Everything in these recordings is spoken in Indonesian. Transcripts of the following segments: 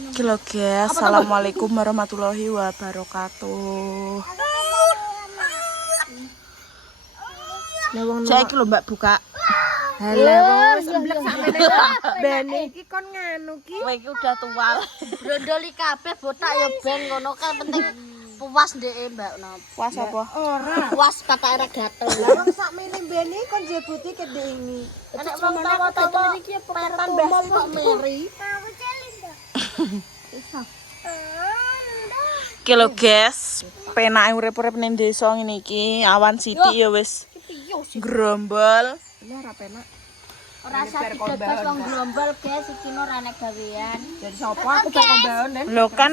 Halo guys, assalamualaikum warahmatullahi wabarakatuh. Saya iki lho Mbak buka. Halah wis emblek sakmene. Ben iki kon nganu ki. Kowe iki udah tua. Brondoli kabeh botak ya ben ngono kan penting puas ndeke Mbak Nop. Puas apa? Ora. Puas kata era gatel. Lah wong sakmene ben iki kon jebuti kedhe ini. Nek wong tawa-tawa iki petan mbah kok meri. Iki lho guys, penake urip-urip ning desa ngene iki, awan sithik ya wis grombol. Bener ora penak. Ora sak dibebas wong grombol guys iki ora nek gawean. Jadi sapa aku bar kombaon Den. Lho kan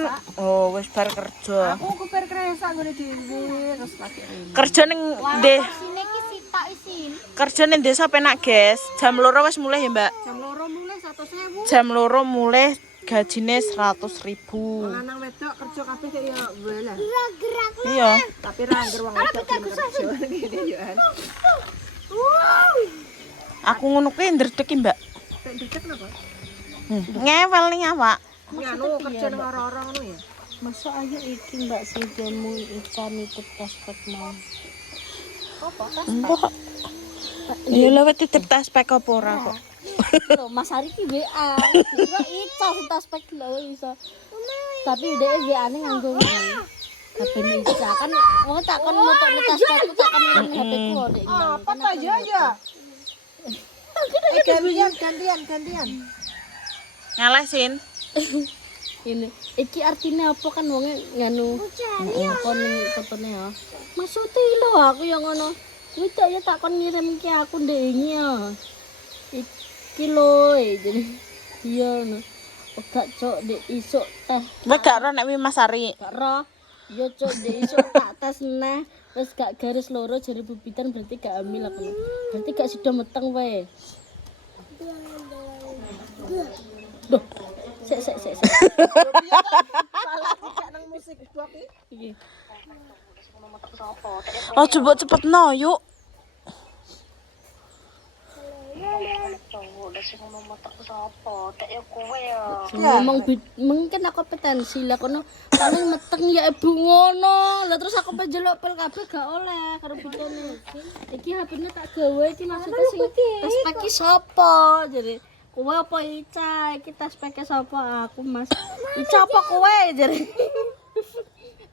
wis bar kerja. Aku bar keresa ngene dhewe terus lagi ini. Kerja ning ndeh. Sine iki sitok isin. Kerja ning desa penak guys. Jam 2 wis mulai ya, Mbak. Jam 2 mulai 100.000. Jam 2 mulai gajine 100.000. Lanang wedok kerja kabeh kaya ya walah. Gerak-gerak. Iya. Tapi ra angger wong wedok kerja ngene yo an. Aku ngono kuwi ndredeg Mbak. Tek dicek napa? Ngewel ning awak. Nganu kerja ning ora-ora ngono ya. Masuk aja iki Mbak Sidemu ikan itu prospek mau. Mbok. Ya lho titip taspek apa ora kok. Loh, Mas Ari ki WA. Kira ica taspek lho iso. Tapi dhek WA-ne nganggo HP ini ica kan wong takon nutupne taspekku takon ngirim HP-ku kok dhek. Apa ta ya? Gantian. Ngalesin. Ini iki artinya apa kan wonge nganu apa ning fotone ya. Maksude lho aku yang ngono. Kuwi tak ya takon ngirim ki aku ndek iki ya. Iki lho jadi iya no. Gak cok ndek isuk teh. Wes gak ora nek Mas Ari. Gak roh. Ya cok ndek isuk tak tes neh. Wis gak garis loro jari bubitan berarti gak hamil aku. Berarti gak sida meteng wae. Duh. Sik. Salah dicek nang musik blok iki. Iki. Oh coba cepetno yuk. Ngomong mungkin aku petensi lah kono paling meteng ya ibu ngono. Lah terus aku penjeluk pil kabeh gak oleh karo bojone. Iki HP-ne tak gawe iki maksudnya sing tas peki sapa jare. Kowe apa Ica? Iki tas peki sapa aku Mas. Ica apa kowe jare.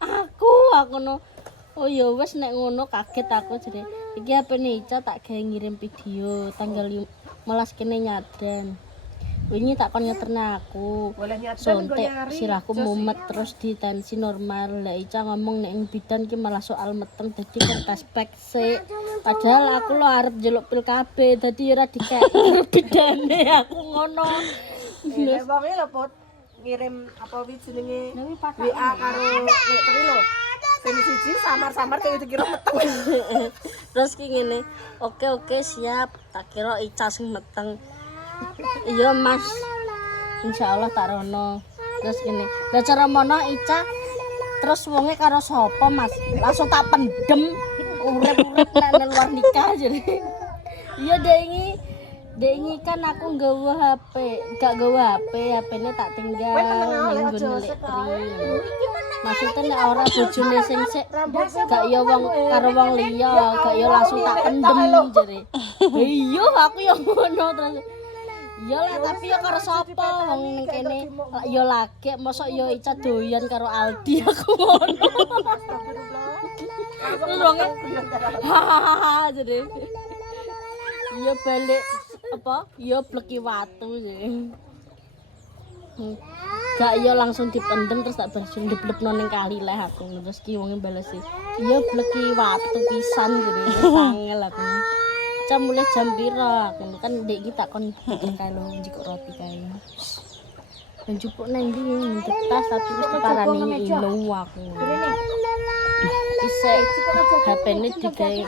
Aku no. Oh ya wis nek ngono kaget aku jare. Iki HP-ne Ica tak gawe ngirim video tanggal 15 kene nyadan. Wingi tak kon ngeterne aku. Boleh nyaten Sontek sirahku mumet terus di tensi normal. Lah Ica ngomong nek ing bidan ki malah soal meteng dadi kertas pek sik. Padahal aku lo arep njeluk pil kabeh dadi ora dikek bidane aku ngono. Wong lho Pot ngirim apa wi jenenge WA karo nek tri lho. Sing siji samar-samar sing dikira meteng. Terus ki ngene. Oke siap. Tak kira Ica sing meteng. Iya Mas. Insyaallah tak rono. Terus ngene. Lah cara mono Ica terus wonge karo sapa Mas? Langsung tak pendem urip-urip nang luar nikah jadi. Iya dek ini kan aku nggawa HP, gak nggawa HP, HP-ne tak tinggal ning nggon maksudnya nek ora bojone sing sik gak ya wong karo wong liya, gak ya langsung tak pendem jare. Iya aku ya ngono terus. Iya lah tapi ya karo sapa wong ning kene ya lagi mosok ya Ica doyan karo Aldi aku ngono. Terus wonge hahaha jare. Iya balik apa? Iya bleki watu sih. Gak iya langsung dipendem terus tak bersih diblebno ning kali leh aku terus ki wong bales sih. Iya bleki watu pisan gitu sangel aku. Mulai jam pira aku kan ndek iki tak kon kalau njiko roti kae. Dan jupuk nang ndi tas tapi wis parani ilo aku. Isek HP-ne digawe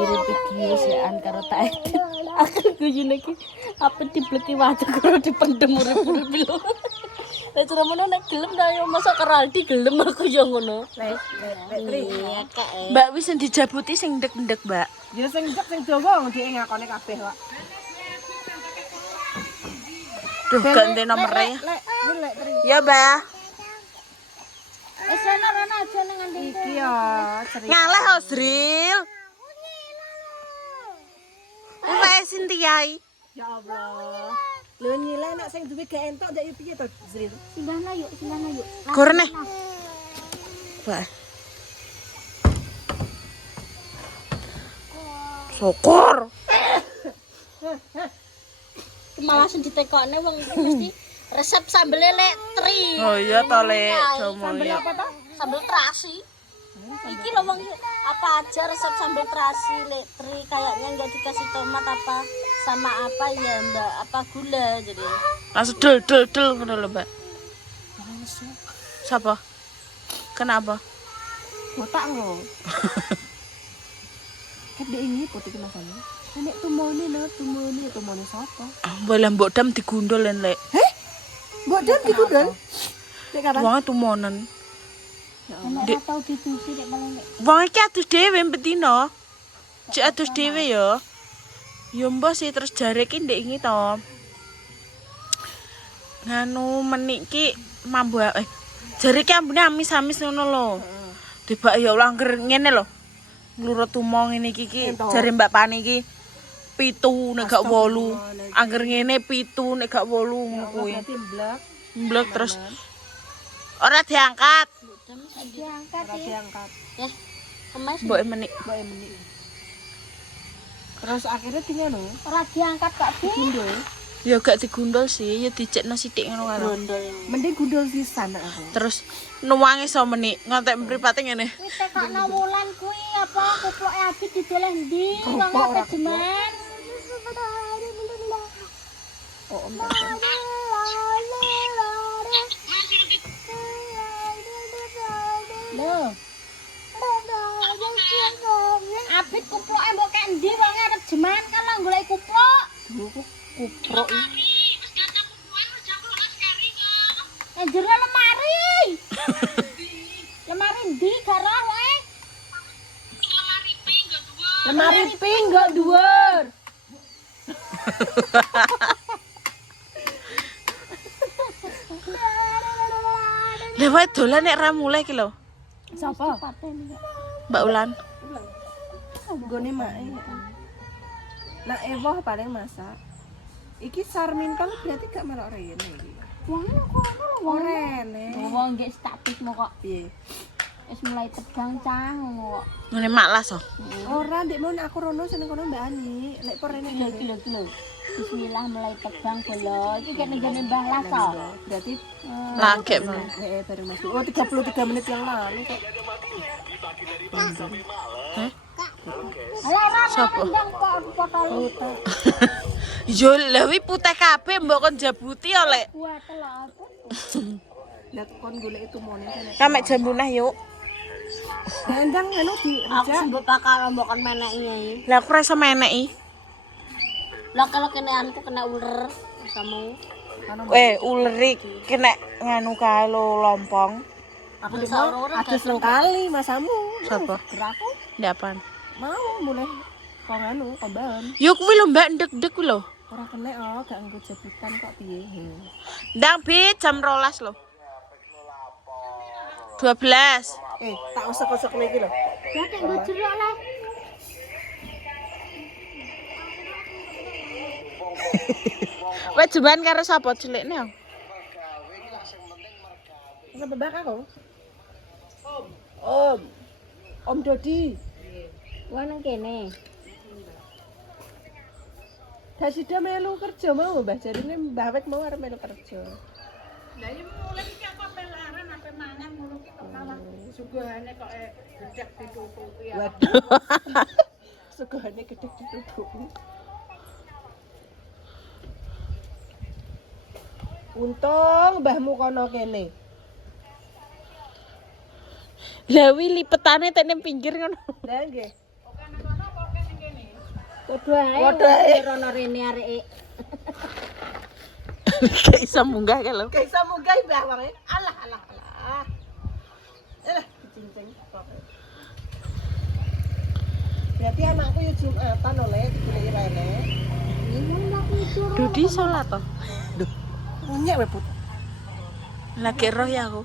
ngirim video sean karo tak edit. Aku guyune iki apa dibleki watu karo dipendem urip-urip lho. Lah cara mono nek gelem ta yo masa karo Aldi gelem aku yo ngono. Iya kak. Mbak wis sing dijabuti sing ndek-ndek, Mbak. Ya sing ndek sing dawa dhek ngakone kabeh kok. Duh, ganti nomornya. Lek, Tri. Ya, Mbak. Sana Rana aja nang nganti. Iki ya, cerita. Ngaleh Osril. Mbak Cynthia. Ya Allah. Lho nyileh nek sing duwe gak entuk ndak yo piye to, Zril? Singgahna yuk. Gorene. Mbak. Syukur. Malah sing ditekokne wong iki mesti resep sambel lele tri. Oh iya to, Lek. Jomo ya. Apa to? Sambel terasi. Iki lho wong apa aja resep sambal terasi lek tri kayaknya enggak dikasih tomat apa sama apa ya Mbak apa gula jadi. Langsung del ngono lho, Mbak. Siapa? Kenapa? Botak lho. Kedek ini putih kemasane. Nek tumone sapa? Boleh mbok dam digundul Lek. Mbok dem digundul. Nek kapan? Wong tumonen. Nek tau ditusi nek malah nek. Wong iki adus dhewe betina. Cek adus dhewe ya. Ya mbah sih terus jare iki ndek iki to. Nganu menik ki mambu jare ki ambune amis-amis ngono lho. Dibak ya Allah angger ngene lho. Nglurut tumo ngene iki jare Mbak Pani iki 7 nek gak 8. Angger ngene 7 nek gak 8 ngono kuwi. Berarti mblek. Mblek terus ora diangkat. Diangkat Ora diangkat. ya. Kemas Mbok menik. Mbok menik. Terus akhirnya tinggal no. ora diangkat Kak Bi. Gundul. Ya gak digundul sih, ya dicekno sithik ngono kan. Mending gundul sisan aku. Terus nuwangi so menik, ngantek mripate ngene. Kuwi tekokno wulan kuwi apa kuploke Abi dideleh ndi wong apa jeman. Oh, Om. Lho. Abi kuploke mbok kek ndi wong arep jeman kan lah golek kuplok. Kuprok. Jero lemari. Lemari ndi gak roh wae. Lemari pink gak dhuwur. Lah wae dolan nek ra mulai ki lho. Sapa? Mbak Ulan. Gone mae. Nah, Ewo paling masak. Iki sarminton berarti gak melok rene iki. Wong kono lho wong Rene. wong nggih statis mau kok Piye? wis mulai tegang cang ngono kok. Ngene maklas oh. Ora ndek mau nek aku rono seneng kono Mbak Ani. Lek por rene Kilo. Bismillah mulai tegang bolo. Iki kene ngene Mbah Las kok. berarti Lagek. baru masuk. Oh, 33 menit yang lalu kok. Ala ora Sopo? ndang kok potol. Yo lha wi putih kabeh mbok kon jabuti ya lek. Buat telur. Lihat kon golek itu mone kene. Kamek jambunah yuk. Dandang anu di Aku sembok bakal mbokon meneki nyai. Lah aku ra iso meneki. Lah kalau keneanku kena uler sama Uleri kena nganu kae lo lompong. aku di mau ada sekali masamu. Sapa? Geraku Ndapan. mau mulai kok anu kembang. Yo kuwi lho Mbak ndek-ndek kuwi lho. Ora kena oh gak nggo jabutan kok piye. Ndang bi jam 12 lho. 12. Tak usek-usek lagi lho. Ya nek nggo jeruk lah. Wes jeban karo sapa cilikne? Sampai bak aku. Om. Om Dodi. Wah nang kene. Dasida melu kerja mau Mbah jarine Mbah Wek mau arep melu kerja. Lah iki mulai iki aku pelaran ape mangan ngono ki kok malah suguhane kok gedhek ditutupi ya. Waduh. Sugihane gedhe ditutupi. Untung mbahmu kono kene. Lah wi lipetane tek ning pinggir ngono. Lah nggih. Padha ae. Padha ae. Rono rene areke. Gak iso munggah ke lho. Gak iso munggah Mbah wae. Alah. Dicincing. Berarti anakku yo Jumatan oleh dibeli rene. Dudi salat to. Nyek wae, Put. Lagi roh ya aku.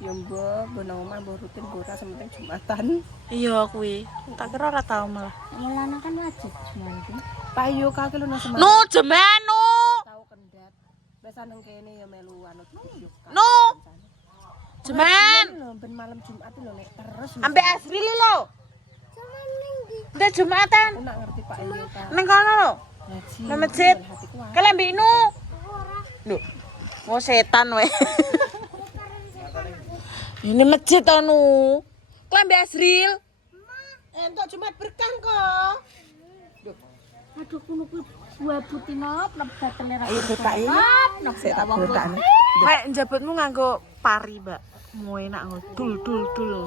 Ya mbok omah mbok rutin mbok sementing Jumatan. Iya kuwi. Tak kira ora tau malah. Mulane kan wajib cuman iki. Pak yo kake lu nang Semarang. Nu jemenu. Tau kendat. Biasa nang kene ya melu anut yuk. Nu. Jemen. Ben malam Jumat lho nek terus. Ambek Asri lho. Udah Jumatan. Aku nak ngerti Pak yo ka. Neng kono lho. Ngaji. Nang masjid. Kalian mbek nu. Lho. Oh setan we. Ini masjid anu. Kalian mbek Asril. Entuk Jumat berkah kok. Aduh kuno kuwi buah butinop nang batele ra. Ayo bukai. Nang Sik tak bukaan. Kayak njabutmu nganggo pari, Mbak. Mau enak ngono. Dul.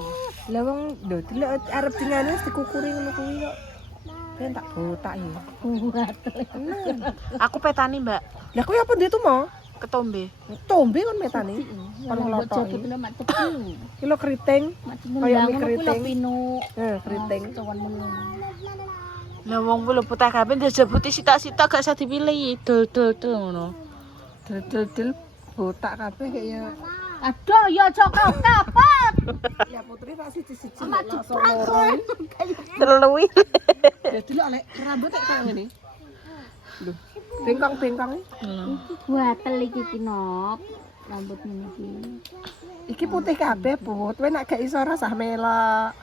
Lah wong lho delok arep dingane wis dikukuri ngono kuwi kok. Ben tak botak ya. Aku petani, Mbak. Lah kuwi apa ndek tuh mau? Ketombe. Tombe kon metane. Kon ngelotok. Jabutne mak tepu. Kilo keriting. Mak Kaya mie mie keriting. pinu. Keriting. Cawan menung. Lah wong kuwi lho putih kabeh dijabuti sitak-sitak gak usah dipilih. Dul ngono. Del botak kabeh kaya. Aduh ya aja kapot. Ya putri tak siji-siji. Mak langsung jeprak loro. Terluwi. Ya delok lek rambut tak kaya ngene. Lho, bengkong-bengkong. Iki gatel iki kinop. Rambut ngene iki. Iki putih kabeh, Put. Kowe nek gak iso rasah melok.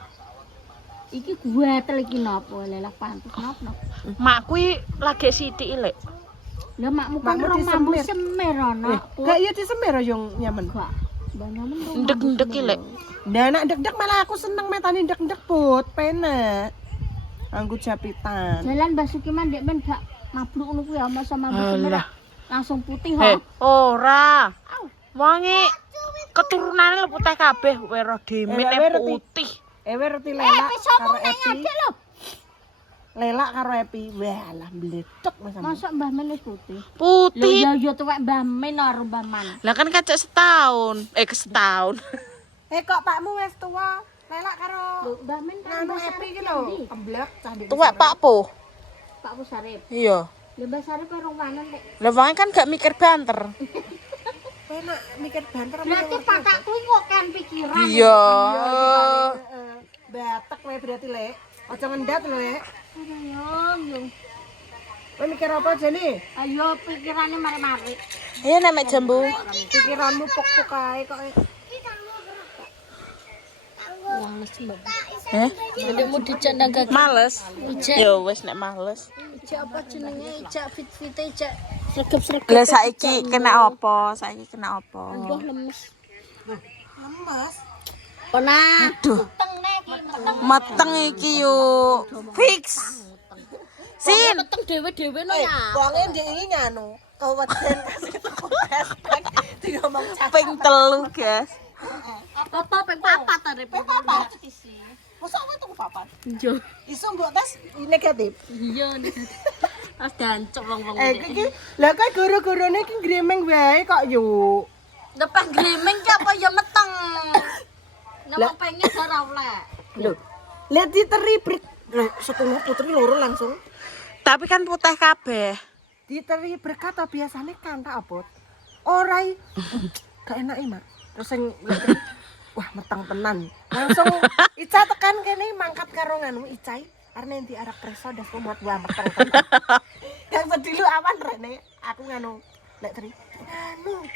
Iki gatel iki nop. Lelak pantes nop. Mak kuwi lagi sithik lek. Lah makmu kan Makmu rong mambu disemir. semir ana. Gak iya disemir yo nyamen. Gak. Banyamen rong. Ndek-ndek iki lek. Nah, nek ndek-ndek malah aku seneng metani ndek-ndek, Put. Penek. Anggo japitan. Jalan Basuki mandek men gak mabruk ngono kuwi ama sama mambu semir. Alah. Langsung putih Heh, ho. ora. Wonge keturunane lho putih kabeh, wero demene Reti. putih. Ewe reti lelak karo Epi. Adek lho. Lelak karo Epi. Wah, lah mledek Mas. Masa Mbah Men wis putih? Lho Putih. ya tuwek Mbah Men karo Mbah Man. Lah kan kacak setahun. Setahun. Kok pakmu wis tuwa. Lelak karo Lho Mbah Men kan anu Epi iki lho, emblek cah ndek. Tuwek Pak Po. Pak Pusarip. Iya. Lho Mbah Sarip rong wanen nek. Lah wong kan gak mikir banter. Penak mikir banter apa. Berarti patak kuwi kok kan pikiran. Iya. Batek kowe berarti, Lek. Aja ngendat lho, Lek. Ayo, Kowe mikir apa jane? ayo pikirane mari-mari. Iya nek jambu. Pikiranmu pok-pok ae kok. Males Mbak. Heh? Ndekmu dijak naga Males. ijak. Ya wis nek males. Ijak apa jenenge? Ijak fit-fit ijak. Sregep-sregep. Lah saiki kena apa? Saiki kena apa? Mbah lemes. Lemes. Ona. Aduh. Teng nek iki meteng. Meteng iki yo. Fix. Sin. Meteng dhewe-dhewe no ya. Wonge ndek iki nganu, keweden kasih tuku hashtag diomong cah. Ping 3, guys. Apa ping 4 ta ping 4 sih. Mosok kowe tuku papat? Yo. Iso mbok tes negatif. Iya nih. Pas dancuk wong-wong Iki lah kok guru-gurune iki gremeng wae kok yo. Lepas griming ki apa ya meteng. Nek pengen ora oleh. Lho. Lihat diteri setengah putri loro langsung. Tapi kan putih kabeh. Diteri berkat to biasane kanthak abot. Ora gak enak Mak. Terus sing wah meteng tenan. Langsung Ica tekan kene mangkat karo nganu Icai. Arep ndi arep preso das muat wah meteng tenan. Yang sedih lu awan rene. Aku nganu lek teri. Anu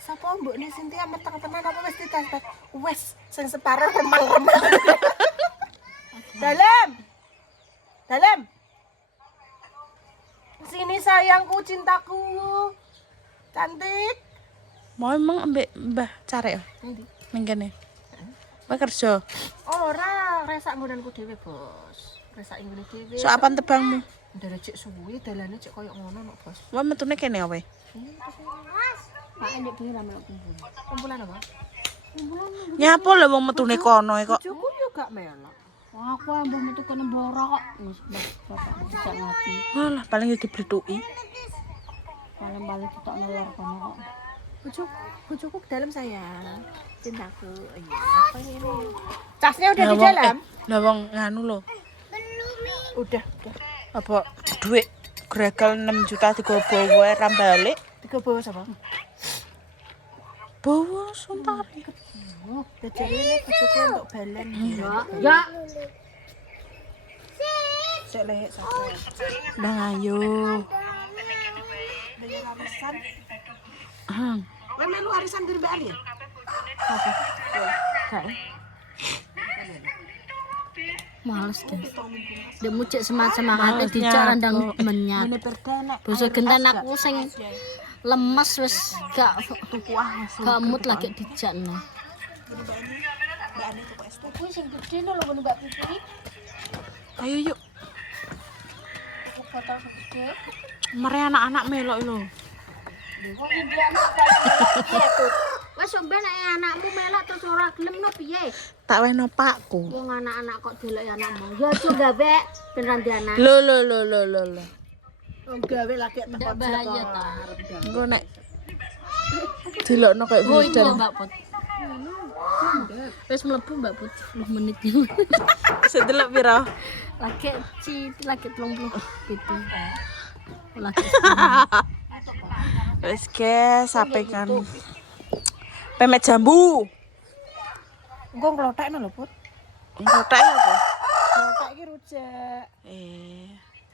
sapa mbokne Sintia meteng tenan apa wis dites? Wes sing separo remang-remang. Dalam. Sini sayangku, cintaku. Cantik. Mau emang ambek Mbah Care ya? Endi? Ning kene. Kowe kerja. Ora, resak nggonanku dhewe, Bos. Resak ngene dhewe. So apaan tebangmu? Ndara cek suwi, dalane cek koyo ngono nok, Bos. Wah metune kene awe. Pak ndek dhewe ra melok kumpul. Kumpulan apa? Nyapo lho wong metune kono kok. Bojoku yo gak melok. Wah, aku mbah metu kene mbora kok. Wis bapak dijak ngati. Walah paling dibletuki. Paling-paling ditok nelor kono kok. Bojoku ke dalam sayang. Cintaku. Iya, apa ini? Casnya udah di Lah, wong- dalam? Lah wong nganu lho. Udah. Apa duit gregal 6 juta digowo wae ra balik. Iku bawa sapa? Bawa Suntari. Kejadiannya bojoku untuk balen. Ya. Cek lehek sapa. Ndang ayo. Bayar arisan. Hang. Kowe melu arisan dari Mbak Ali? Males guys. Dia mucik semangat-semangatnya Males dijak randang nyakok. menyat. Ini perdanak. Basa genten aku sing lemes wis gak mood lagi dijak no. Mbak Ali tuku es teh. Kuwi sing gede lho ngene Mbak Pipi. Ayo yuk. Aku botol sing gede. Mare anak-anak melok lho. Kok iki anak piye tuh? Wes sampe nek anakmu melok terus ora gelem no piye? Tak weno pakku. Wong anak-anak kok delok anakmu. Ya aja gawe ben randi anak. Lho. Wong gawe lagi Ndak tempat bahaya ta. Engko nek dilokno kayak Oh wiridan. iya Mbak Put. Wes mlebu Mbak Put 10 menit. Sedelok pira? Lagi 30 gitu. Lagi. Wes guys, sampaikan. Pemek jambu. Engko nglothekno lho, Put. Enggak apa? Nglothek iki rujak.